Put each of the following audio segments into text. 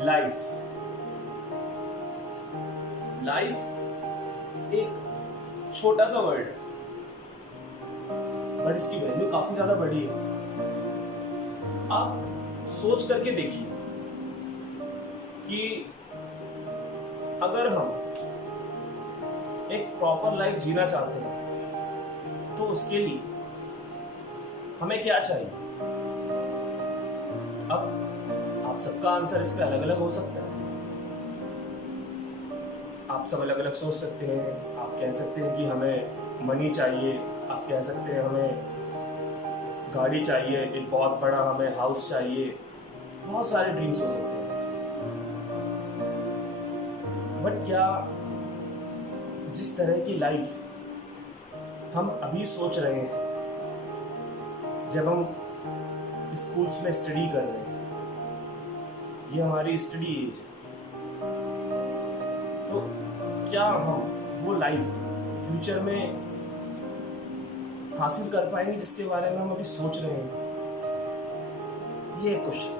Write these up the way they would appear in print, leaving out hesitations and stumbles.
Life life एक छोटा सा वर्ड है, बट इसकी वैल्यू काफी ज्यादा बड़ी है। आप सोच करके देखिए कि अगर हम एक प्रॉपर लाइफ जीना चाहते हैं तो उसके लिए हमें क्या चाहिए। अब आप सबका आंसर इस पे अलग अलग हो सकता है। आप सब अलग अलग सोच सकते हैं। आप कह सकते हैं कि हमें मनी चाहिए, आप कह सकते हैं हमें गाड़ी चाहिए, एक बहुत बड़ा हमें हाउस चाहिए, बहुत सारे ड्रीम्स हो सकते हैं। बट क्या जिस तरह की लाइफ हम अभी सोच रहे हैं, जब हम स्कूल्स में स्टडी कर रहे हैं, ये हमारी स्टडी एज है, तो क्या हम वो लाइफ फ्यूचर में हासिल कर पाएंगे जिसके बारे में हम अभी सोच रहे हैं? ये एक क्वेश्चन।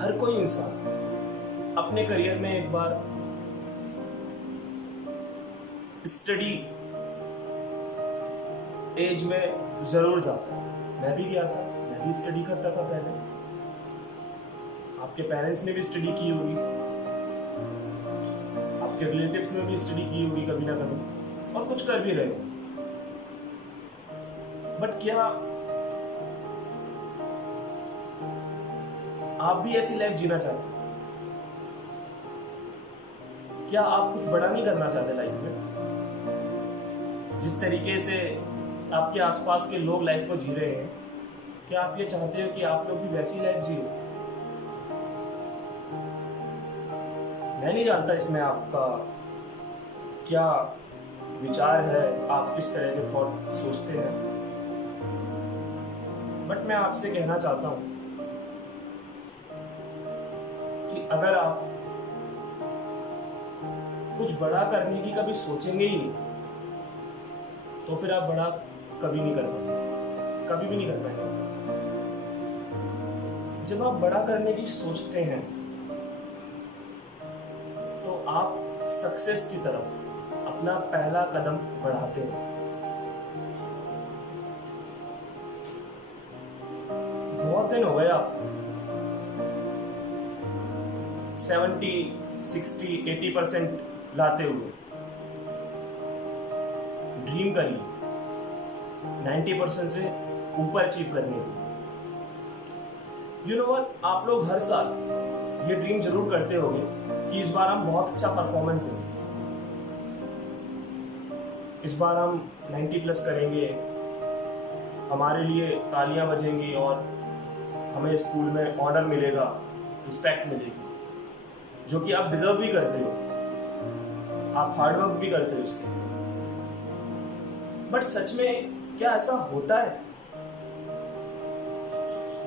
हर कोई इंसान अपने करियर में एक बार स्टडी एज में जरूर जाता है। मैं भी गया था, मैं भी स्टडी करता था पहले। आपके पेरेंट्स ने भी स्टडी की होगी, आपके रिलेटिव्स ने भी स्टडी की होगी कभी ना कभी, और कुछ कर भी रहे हो। बट क्या आप भी ऐसी लाइफ जीना चाहते हो? क्या आप कुछ बड़ा नहीं करना चाहते लाइफ में? जिस तरीके से आपके आसपास के लोग लाइफ को जी रहे हैं, क्या आप ये चाहते हो कि आप लोग भी वैसी लाइफ जियो? मैं नहीं जानता इसमें आपका क्या विचार है, आप किस तरह के थॉट सोचते हैं, बट मैं आपसे कहना चाहता हूं कि अगर आप कुछ बड़ा करने की कभी सोचेंगे ही नहीं, तो फिर आप बड़ा कभी नहीं कर पाएंगे, कभी भी नहीं कर पाएंगे। जब आप बड़ा करने की सोचते हैं तो आप सक्सेस की तरफ अपना पहला कदम बढ़ाते हैं। बहुत दिन हो गए आपको 70, 60, 80% लाते हुए। ड्रीम करिए 90% से ऊपर अचीव करने की। यू नो व्हाट, आप लोग हर साल ये ड्रीम जरूर करते होंगे कि इस बार हम बहुत अच्छा परफॉर्मेंस देंगे, इस बार हम 90+ करेंगे, हमारे लिए तालियां बजेंगी और हमें स्कूल में ऑनर मिलेगा, रिस्पेक्ट मिलेगी, जो कि आप डिजर्व भी करते हो, आप हार्डवर्क भी करते हो इसके। बट सच में क्या ऐसा होता है?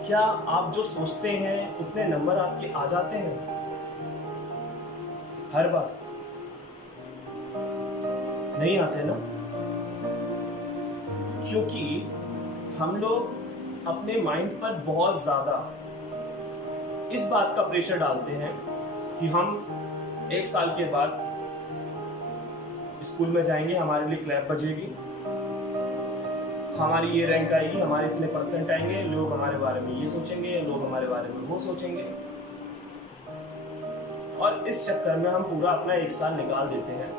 क्या आप जो सोचते हैं उतने नंबर आपके आ जाते हैं हर बार? नहीं आते ना, क्योंकि हम लोग अपने माइंड पर बहुत ज्यादा इस बात का प्रेशर डालते हैं कि हम 1 साल के बाद स्कूल में जाएंगे, हमारे लिए क्लैप बजेगी, हमारी ये रैंक आएगी, हमारे इतने परसेंट आएंगे, लोग हमारे बारे में ये सोचेंगे, लोग हमारे बारे में वो सोचेंगे। और इस चक्कर में हम पूरा अपना 1 साल निकाल देते हैं,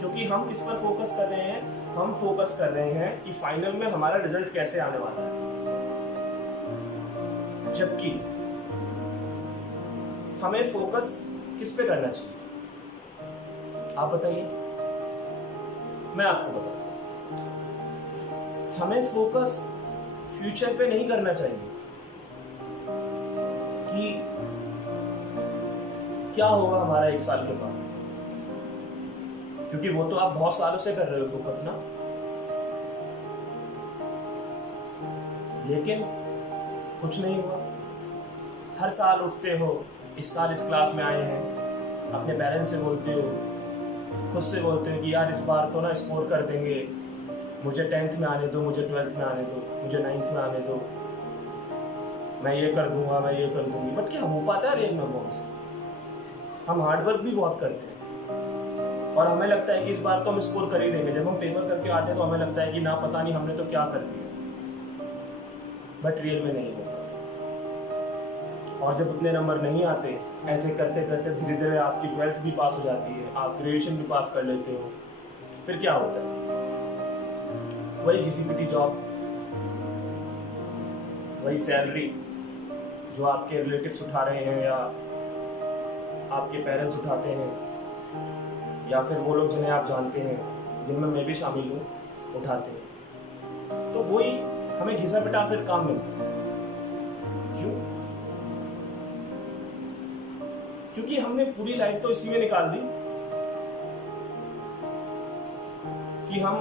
क्योंकि हम किस पर फोकस कर रहे हैं? हम फोकस कर रहे हैं कि फाइनल में हमारा रिजल्ट कैसे आने वाला है। जबकि हमें फोकस किस पे करना चाहिए? आप बताइए, मैं आपको बताता हूं। हमें फोकस फ्यूचर पे नहीं करना चाहिए कि क्या होगा हमारा 1 साल के बाद, क्योंकि वो तो आप बहुत सालों से कर रहे हो फोकस ना। लेकिन कुछ नहीं हुआ। हर साल उठते हो, इस साल इस क्लास में आए हैं, अपने पेरेंट्स से बोलते हो, खुद से बोलते हो कि यार इस बार तो ना स्कोर कर देंगे, मुझे 10th में आने दो, मुझे 12th में आने दो, मुझे 9th में आने दो, मैं ये कर दूंगा, मैं ये कर दूंगी। बट क्या हो पाता है रियल में वो हमसे? हम हार्डवर्क भी बहुत करते हैं और हमें लगता है कि इस बार तो हम स्कोर कर ही देंगे। जब हम पेपर करके आते हैं तो हमें लगता है कि ना पता नहीं हमने तो क्या कर दिया, बट रियल में नहीं होता। और जब उतने नंबर नहीं आते, ऐसे करते करते धीरे धीरे आपकी 12th भी पास हो जाती है, आप ग्रेजुएशन भी पास कर लेते हो, फिर क्या होता है? वही घिसी पिटी जॉब, वही सैलरी जो आपके रिलेटिव्स उठा रहे हैं या आपके पेरेंट्स उठाते हैं, या फिर वो लोग जिन्हें आप जानते हैं, जिनमें मैं भी शामिल हूँ, उठाते हैं। तो वही हमें घिसा पिटा फिर काम मिलता है। क्यों? क्योंकि हमने पूरी लाइफ तो इसी में निकाल दी कि हम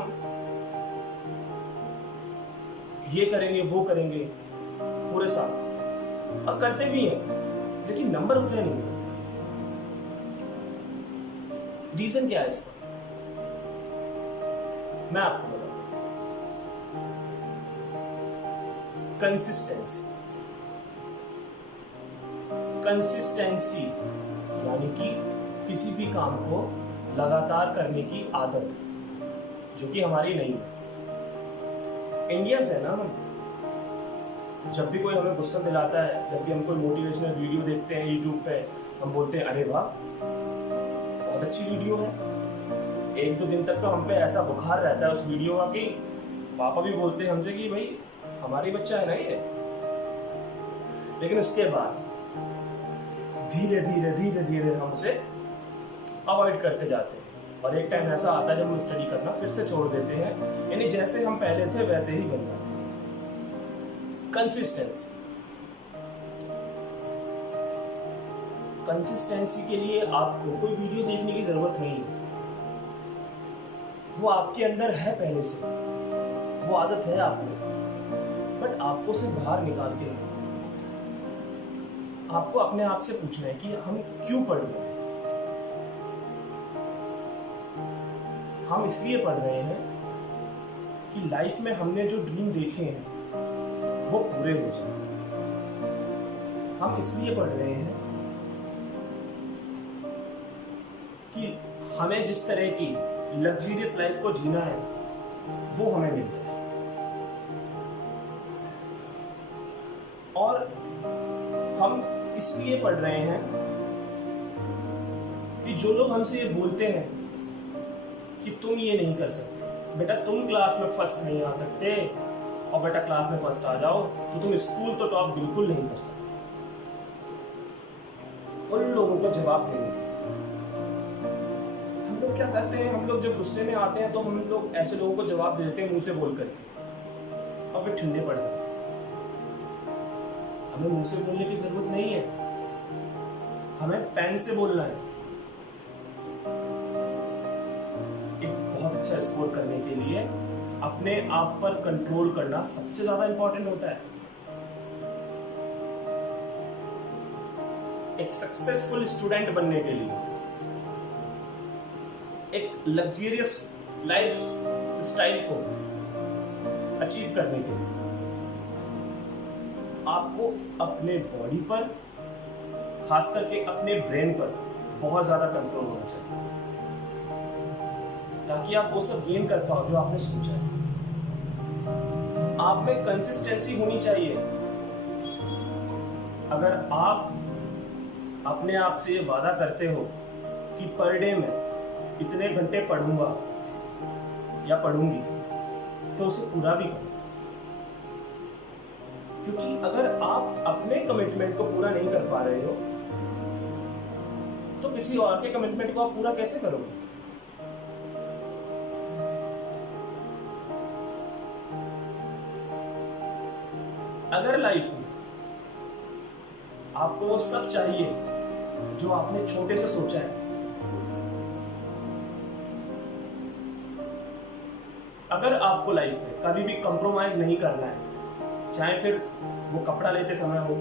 ये करेंगे, वो करेंगे पूरे साल, और करते भी हैं, लेकिन नंबर उतने नहीं होते। रीजन क्या है इसका? मैं आपको बताता हूं। कंसिस्टेंसी। कंसिस्टेंसी यानी कि किसी भी काम को लगातार करने की आदत, जो कि हमारी नहीं है। इंडियंस है ना हम, जब भी कोई हमें गुस्सा दिलाता है, जब भी हम कोई मोटिवेशनल वीडियो देखते हैं यूट्यूब पे, हम बोलते हैं अरे वाह बहुत अच्छी वीडियो है। 1-2 दिन तक तो हम पे ऐसा बुखार रहता है उस वीडियो का कि पापा भी बोलते हैं हमसे कि भाई हमारी बच्चा है ना ये। लेकिन उसके बाद धीरे धीरे धीरे धीरे हम उसे अवॉइड करते जाते हैं, और एक टाइम ऐसा आता है जब हम स्टडी करना फिर से छोड़ देते हैं, यानी जैसे हम पहले थे वैसे ही बन जाते हैं। कंसिस्टेंसी। कंसिस्टेंसी के लिए आपको कोई वीडियो देखने की जरूरत नहीं है, वो आपके अंदर है पहले से, वो आदत है आप में, बट आपको उसे बाहर निकाल के रखना। आपको अपने आप से पूछना है कि हम क्यों पढ़ रहे हैं। हम इसलिए पढ़ रहे हैं कि लाइफ में हमने जो ड्रीम देखे हैं वो पूरे हो जाए। हम इसलिए पढ़ रहे हैं कि हमें जिस तरह की लग्जरियस लाइफ को जीना है वो हमें मिल जाए। और हम इसलिए पढ़ रहे हैं कि जो लोग हमसे ये बोलते हैं कि तुम ये नहीं कर सकते, बेटा तुम क्लास में फर्स्ट नहीं आ सकते, और बेटा क्लास में फर्स्ट आ जाओ तो तुम स्कूल तो टॉप बिल्कुल नहीं कर सकते, उन लोगों को जवाब देने के हम लोग क्या करते हैं, हम लोग जब गुस्से में आते हैं तो हम लोग ऐसे लोगों को जवाब दे देते हैं मुंह से बोल करके, और फिर ठंडे पड़ जाते हैं। हमें मुंह से बोलने की जरूरत नहीं है, हमें पेन से बोलना है। एक बहुत अच्छा स्कोर करने के लिए अपने आप पर कंट्रोल करना सबसे ज्यादा इंपॉर्टेंट होता है। एक सक्सेसफुल स्टूडेंट बनने के लिए, एक लग्जरियस लाइफ स्टाइल को अचीव करने के लिए आपको अपने बॉडी पर, खास करके अपने ब्रेन पर बहुत ज्यादा कंट्रोल होना चाहिए, ताकि आप वो सब गेन कर पाओ जो आपने सोचा है। आप में कंसिस्टेंसी होनी चाहिए। अगर आप अपने आप से ये वादा करते हो कि पर डे में इतने घंटे पढ़ूंगा या पढ़ूंगी, तो उसे पूरा भी करो। क्योंकि अगर आप अपने कमिटमेंट को पूरा नहीं कर पा रहे हो तो किसी और के कमिटमेंट को आप पूरा कैसे करोगे? अगर लाइफ में आपको वो सब चाहिए जो आपने छोटे से सोचा है, अगर आपको लाइफ में कभी भी कंप्रोमाइज नहीं करना है, चाहे फिर वो कपड़ा लेते समय हो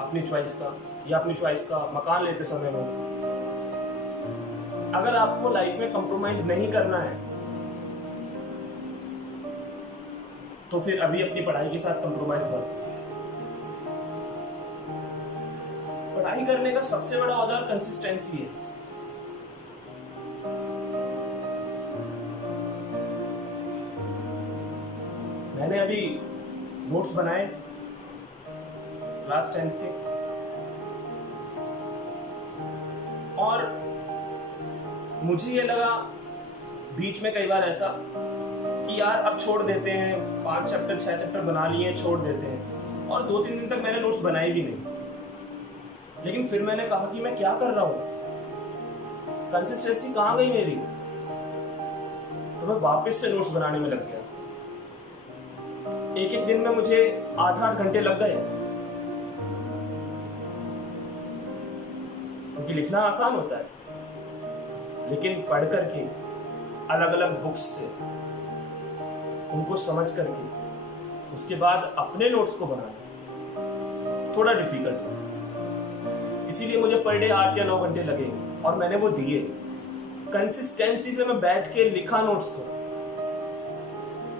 अपनी चॉइस का, या अपनी चॉइस का मकान लेते समय हो, अगर आपको लाइफ में कंप्रोमाइज नहीं करना है तो फिर अभी अपनी पढ़ाई के साथ कंप्रोमाइज मत करो। पढ़ाई करने का सबसे बड़ा औजार कंसिस्टेंसी है। मैंने अभी नोट्स बनाए क्लास 10th के, और मुझे ये लगा बीच में कई बार ऐसा कि यार अब छोड़ देते हैं, 5 चैप्टर 6 चैप्टर बना लिए, छोड़ देते हैं, और 2-3 दिन तक मैंने नोट्स बनाए भी नहीं। लेकिन फिर मैंने कहा कि मैं क्या कर रहा हूं, कंसिस्टेंसी कहां गई मेरी। तो मैं वापस से नोट्स बनाने में लग गया। एक एक दिन में मुझे 8-8 घंटे लग गए, क्योंकि लिखना आसान होता है, लेकिन पढ़ करके अलग अलग बुक्स से उनको समझ करके उसके बाद अपने नोट्स को बनाना थोड़ा डिफिकल्ट होता है। इसीलिए मुझे पर डे 8 या 9 घंटे लगे, और मैंने वो दिए। कंसिस्टेंसी से मैं बैठ के लिखा नोट्स को,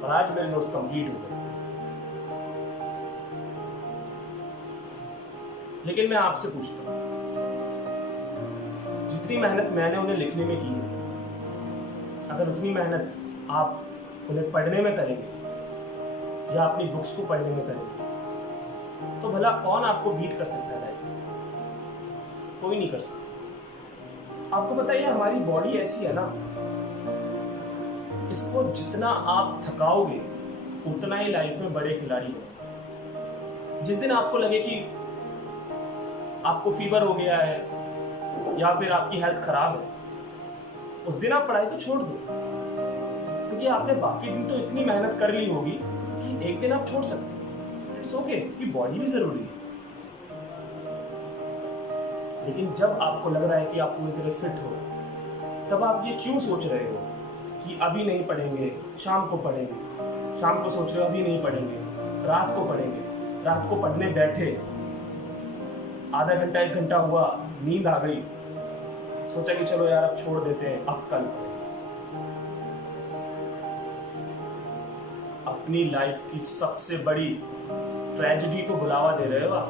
और आज मेरे नोट्स कंप्लीट हो गए। लेकिन मैं आपसे पूछता हूं, जितनी मेहनत मैंने उन्हें लिखने में की है, अगर उतनी मेहनत आप उन्हें पढ़ने में करेंगे या अपनी बुक्स को पढ़ने में करेंगे, तो भला कौन आपको बीट कर सकता है लाइफ में? कोई नहीं कर सकता। आपको पता है हमारी बॉडी ऐसी है ना, इसको जितना आप थकाओगे उतना ही लाइफ में बड़े खिलाड़ी हो। जिस दिन आपको लगे कि आपको फीवर हो गया है या फिर आपकी हेल्थ खराब है, उस दिन आप पढ़ाई को छोड़ दो, क्योंकि आपने बाकी दिन तो इतनी मेहनत कर ली होगी कि एक दिन आप छोड़ सकते हैं। इट्स ओके, क्योंकि बॉडी भी जरूरी है। लेकिन जब आपको लग रहा है कि आप पूरी तरह फिट हो, तब आप ये क्यों सोच रहे हो कि अभी नहीं पढ़ेंगे, शाम को पढ़ेंगे। शाम को सोच रहे हो अभी नहीं पढ़ेंगे, रात को पढ़ेंगे। रात को पढ़ने बैठे, आधा घंटा 1 घंटा हुआ, नींद आ गई, सोचा कि चलो यार अब छोड़ देते हैं, अब कल पढ़ेंगे। अपनी लाइफ की सबसे बड़ी ट्रेजेडी को बुलावा दे रहे हो आप।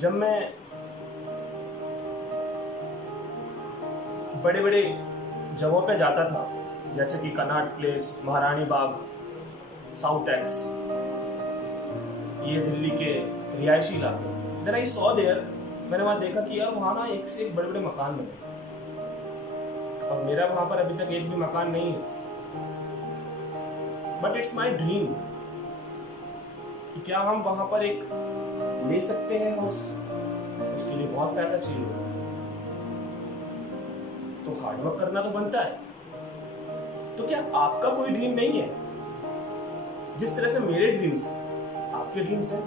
जब मैं बड़े बड़े जगहों पे जाता था, जैसे कि कनॉट प्लेस, महारानी बाग, साउथ एक्स, ये दिल्ली के रिहायशी इलाके, देन आई सॉ देयर, मैंने वहां देखा कि यार वहां ना एक से एक बड़े बड़े मकान बने, और मेरा वहां पर अभी तक एक भी मकान नहीं है। बट इट्स माई ड्रीम कि क्या हम वहां पर एक ले सकते हैं हाउस। उसके लिए बहुत पैसा चाहिए, तो हार्डवर्क करना तो बनता है। तो क्या आपका कोई ड्रीम नहीं है? जिस तरह से मेरे ड्रीम्स हैं, आपके ड्रीम्स हैं,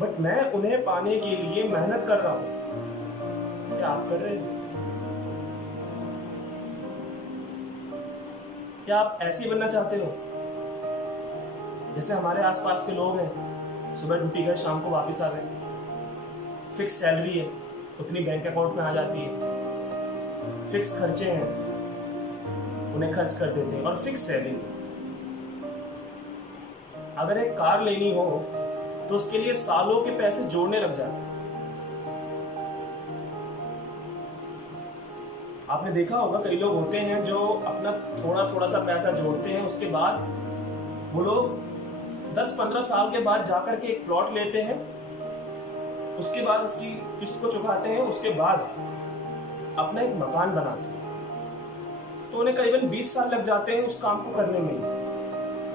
बट मैं उन्हें पाने के लिए मेहनत कर रहा हूं। क्या आप कर रहे हैं? क्या आप ऐसे बनना चाहते हो जैसे हमारे आसपास के लोग हैं? सुबह ड्यूटी गए, शाम को वापस आ गए, फिक्स सैलरी है, उतनी बैंक अकाउंट में आ जाती है, फिक्स खर्चे हैं, उन्हें खर्च कर देते हैं, और फिक्स सैलरी। अगर एक कार लेनी हो तो उसके लिए सालों के पैसे जोड़ने लग जाते हैं। आपने देखा होगा कई लोग होते हैं जो अपना थोड़ा थोड़ा सा पैसा जोड़ते हैं, उसके बाद वो लोग 10-15 साल के बाद जाकर के एक प्लॉट लेते हैं, उसके बाद उसकी किस्त को चुकाते हैं, उसके बाद अपना एक मकान बनाते हैं। तो उन्हें करीबन 20 साल लग जाते हैं उस काम को करने में।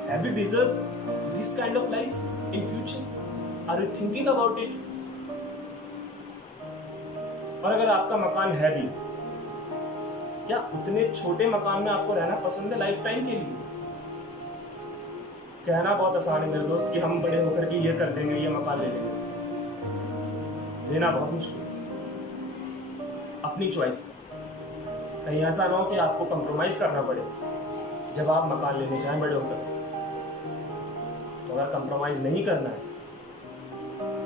Have you deserved this kind of life in future? Are you thinking about it? और अगर आपका मकान है भी, क्या उतने छोटे मकान में आपको रहना पसंद है लाइफ टाइम के लिए? कहना बहुत आसान है मेरे दोस्त कि हम बड़े होकर के ये कर देंगे, ये मकान ले लेंगे, लेना बहुत मुश्किल। अपनी चॉइस है। कहीं ऐसा ना हो कि आपको कंप्रोमाइज करना पड़े जब आप मकान लेने जाएं बड़े होकर। तो अगर कंप्रोमाइज नहीं करना है,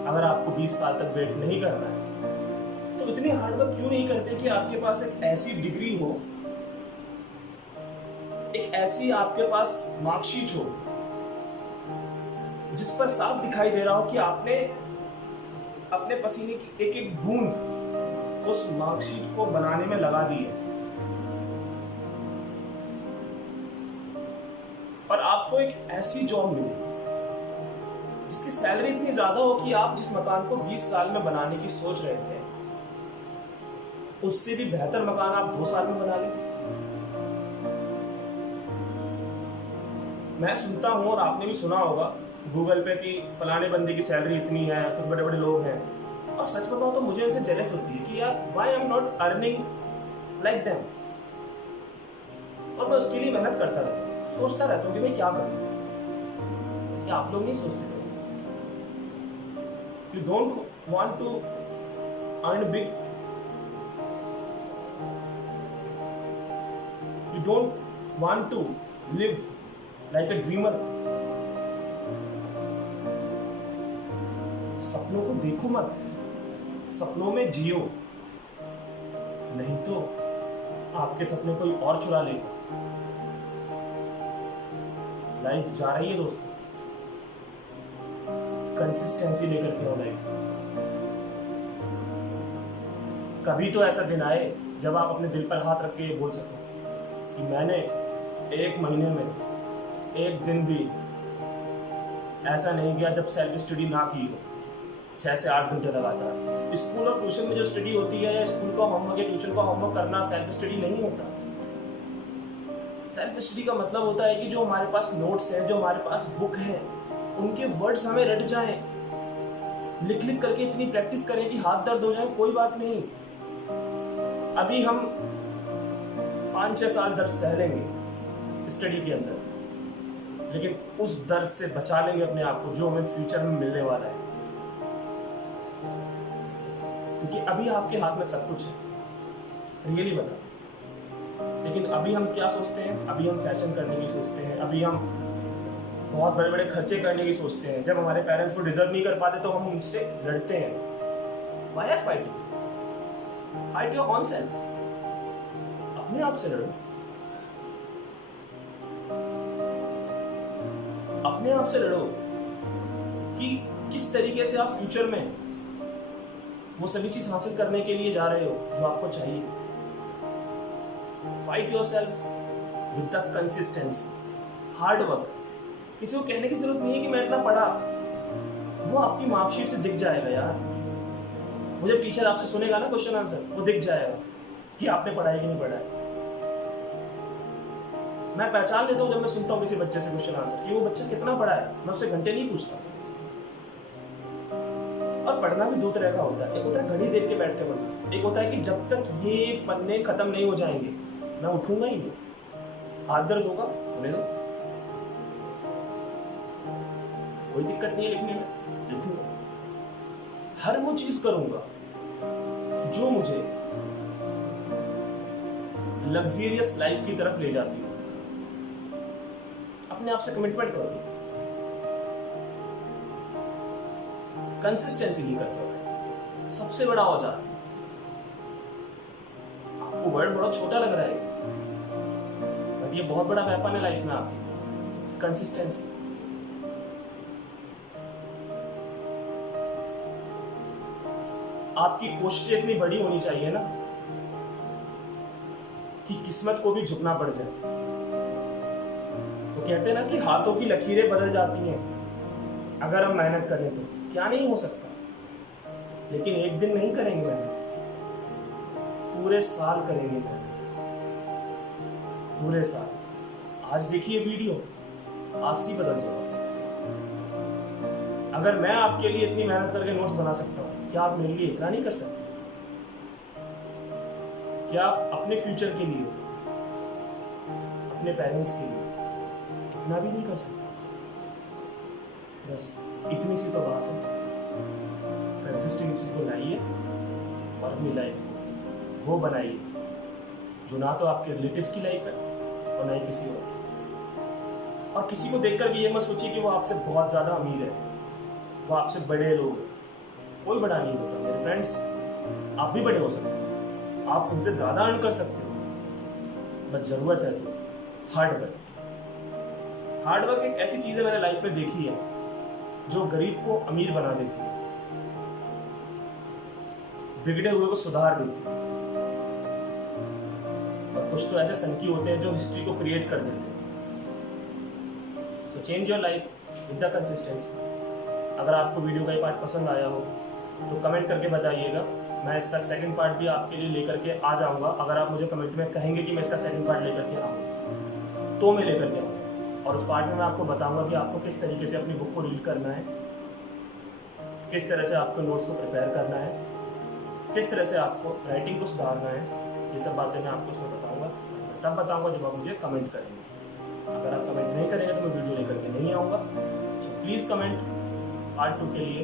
अगर आपको 20 साल तक वेट नहीं करना है, तो इतनी हार्डवर्क क्यों नहीं करते कि आपके पास एक ऐसी डिग्री हो एक ऐसी आपके पास मार्कशीट हो जिस पर साफ दिखाई दे रहा हो कि आपने अपने पसीने की एक एक बूंद उस मार्कशीट को बनाने में लगा दी है, और आपको एक ऐसी जॉब मिले जिसकी सैलरी इतनी ज्यादा हो कि आप जिस मकान को 20 साल में बनाने की सोच रहे थे उससे भी बेहतर मकान आप 2 साल में बना लें। मैं सुनता हूं और आपने भी सुना होगा गूगल पे कि फलाने बंदे की सैलरी इतनी है, कुछ बड़े बड़े लोग हैं, और सच बताओ तो मुझे उनसे जेलस होती है कि यार why I am not earning like them. और मैं उसके लिए मेहनत करता रहता हूँ, सोचता रहता हूँ कि भाई क्या करूँ। क्या आप लोग नहीं सोचते? You don't want to earn big, you don't want to live like a dreamer. सपनों को देखो मत, सपनों में जियो, नहीं तो आपके सपने कोई और चुरा लेगा। लाइफ जा रही है दोस्तों, कंसिस्टेंसी लेकर के आओ लाइफ। कभी तो ऐसा दिन आए जब आप अपने दिल पर हाथ रख के ये बोल सको कि मैंने 1 महीने में एक दिन भी ऐसा नहीं किया जब सेल्फ स्टडी ना की हो 6 से 8 घंटे लगातार। स्कूल और ट्यूशन में जो स्टडी होती है, या स्कूल का होमवर्क या ट्यूशन का होमवर्क करना सेल्फ स्टडी नहीं होता। सेल्फ स्टडी का मतलब होता है कि जो हमारे पास नोट्स है, जो हमारे पास बुक है, उनके वर्ड्स हमें रट जाएं, लिख लिख करके इतनी प्रैक्टिस करें कि हाथ दर्द हो जाए, कोई बात नहीं। अभी हम 5-6 साल दर्द सह लेंगे स्टडी के अंदर, लेकिन उस दर्द से बचा लेंगे अपने आप को जो हमें फ्यूचर में मिलने वाला है। क्योंकि अभी आपके हाथ में सब कुछ है, रियली बता। लेकिन अभी हम क्या सोचते हैं? अभी हम फैशन करने की सोचते हैं, अभी हम बहुत बड़े बड़े खर्चे करने की सोचते हैं। जब हमारे पेरेंट्स को डिजर्व नहीं कर पाते तो हम उनसे लड़ते हैं। Why are fighting? Fight your own self. अपने आप से लड़ो, अपने आप से लड़ो कि किस तरीके से आप फ्यूचर में वो सभी चीज हासिल करने के लिए जा रहे हो जो आपको चाहिए। Fight your self with the consistency, hard work. किसी को कहने की जरूरत नहीं है कि मैं इतना पढ़ा, वो आपकी मार्कशीट से दिख जाएगा यार। वो जब टीचर आपसे सुनेगा ना क्वेश्चन आंसर, वो दिख जाएगा कि आपने पढ़ा है कि नहीं पढ़ा है। मैं पहचान लेता हूँ जब मैं सुनता हूँ किसी बच्चे से क्वेश्चन आंसर कि वो बच्चा कितना पढ़ा है। मैं उससे घंटे नहीं पूछता। और पढ़ना भी 2 तरह का होता है, एक होता है घड़ी देख के बैठ के पढ़ना, एक होता है कि जब तक ये पन्ने खत्म नहीं हो जाएंगे मैं उठूंगा ही नहीं। हाथ दर्द होगा, होने दो, कोई दिक्कत नहीं है लिखने में, लिखूंगा। हर वो चीज करूंगा जो मुझे लग्जरियस लाइफ की तरफ ले जाती है। अपने आप से कमिटमेंट करो, कंसिस्टेंसी लेकर के। सबसे बड़ा औजार, आपको वर्ड बड़ा छोटा लग रहा है बट ये बहुत बड़ा वेपन है लाइफ में आपकी, कंसिस्टेंसी। आपकी कोशिशें इतनी बड़ी होनी चाहिए ना कि किस्मत को भी झुकना पड़ जाए। तो कहते हैं ना कि हाथों की लकीरें बदल जाती हैं अगर हम मेहनत करें तो। क्या नहीं हो सकता, लेकिन एक दिन नहीं करेंगे मेहनत, पूरे साल करेंगे मेहनत, पूरे साल। आज देखिए वीडियो, आज से बदल जाएगा। अगर मैं आपके लिए इतनी मेहनत करके नोट्स बना सकता हूँ, क्या आप मेरे लिए इतना नहीं कर सकते? क्या आप अपने फ्यूचर के लिए, अपने पेरेंट्स के लिए इतना भी नहीं कर सकते? बस इतनी सी तो बात है। कंसिस्टेंसी को लाइए और अपनी लाइफ को वो बनाइए जो ना तो आपके रिलेटिव्स की लाइफ है और ना ही किसी और की। और किसी को देखकर भी ये मत सोचिए कि वो आपसे बहुत ज़्यादा अमीर है, वो आपसे बड़े लोग हैं। कोई बड़ा नहीं होता मेरे फ्रेंड्स, आप भी बड़े हो सकते हैं, आप उनसे ज़्यादा अर्न कर सकते हो। बस ज़रूरत है तो हार्ड वर्क। हार्ड वर्क एक ऐसी चीज़ है मैंने लाइफ में देखी है जो गरीब को अमीर बना देती है, बिगड़े हुए को सुधार देती है। और कुछ तो ऐसे संकी होते हैं जो हिस्ट्री को क्रिएट कर देते हैं। तो change your life with the consistency. अगर आपको वीडियो का ये पार्ट पसंद आया हो तो कमेंट करके बताइएगा। मैं इसका सेकंड पार्ट भी आपके लिए लेकर के आ जाऊंगा। अगर आप मुझे कमेंट में कहेंगे कि मैं इसका सेकंड पार्ट लेकर के आऊँगा तो मैं लेकर के आऊँगा। और उस पार्ट में मैं आपको बताऊंगा कि आपको किस तरीके से अपनी बुक को रीड करना है, किस तरह से आपको नोट्स को प्रिपेयर करना है, किस तरह से आपको राइटिंग को सुधारना है। ये सब बातें मैं आपको उसमें बताऊंगा। तब बताऊंगा जब आप मुझे कमेंट करेंगे। अगर आप कमेंट नहीं करेंगे तो मैं वीडियो लेकर के नहीं आऊँगा। सो प्लीज़ कमेंट पार्ट 2 के लिए।